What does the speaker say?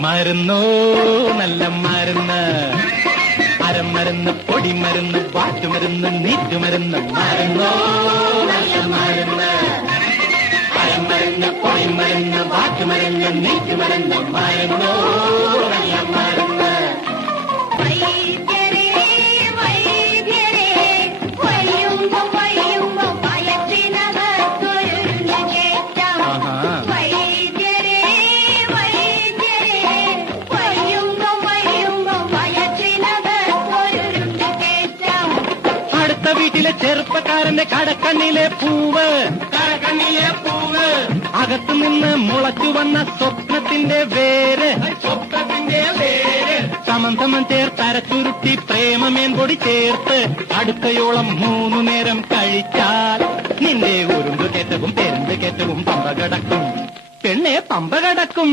മരുന്നോ നല്ല മരുന്ന്, അരമരുന്ന്, പൊടിമരുന്ന്, വാറ്റുമരുന്ന്, നീറ്റുമരുന്ന്. മരുന്നോ നല്ല മരുന്ന്, അരമരുന്ന്, പൊടിമരുന്ന്, വാറ്റുമരുന്ന്, നീറ്റുമരുന്ന്. മരുന്നോ നല്ല മരുന്ന്. വീട്ടിലെ ചെറുപ്പക്കാരന്റെ കടക്കണ്ണിലെ പൂവ്, കടക്കണ്ണിലെ പൂവ്, അകത്തുനിന്ന് മുളച്ചു വന്ന സ്വപ്നത്തിന്റെ വേര്, സ്വപ്നത്തിന്റെ വേര്. സമം സമം ചേർത്തരച്ചുരുട്ടി പ്രേമമേൻപൊടി ചേർത്ത് അടുത്തയോളം 3 നേരം കഴിച്ചാൽ നിന്റെ ഉരുണ്ടു കയറ്റവും പെരുന്ത് കയറ്റവും പമ്പ കടക്കും, പെണ്ണെ പമ്പ കടക്കും.